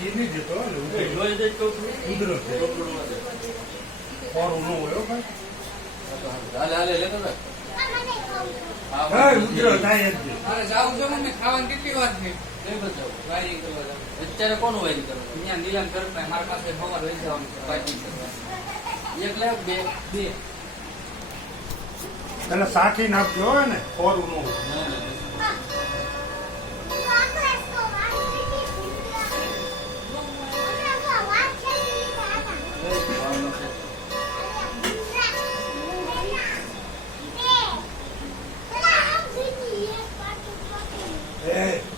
એ નહીં જતો જોઈ દે ટોપલું કુદરત છે ખોરું ન હોય ભાઈ હાલે હાલે લેતો ને હા ઉધરો થાય જ મારે જાવું જો મને ખાવાની કેટલી વાર છે કઈ બતાવો વાયરિંગ કરવા જાવ અત્યારે કોનું વાયરિંગ કરવું અહીંયા નીલમ કરતા મારા પાસે ખબર લઈ જવાનું છે વાયરિંગ કરવા એક લે બે બે એટલે સાથી નાખજો હોય ને ખોરું ન હોય Hey!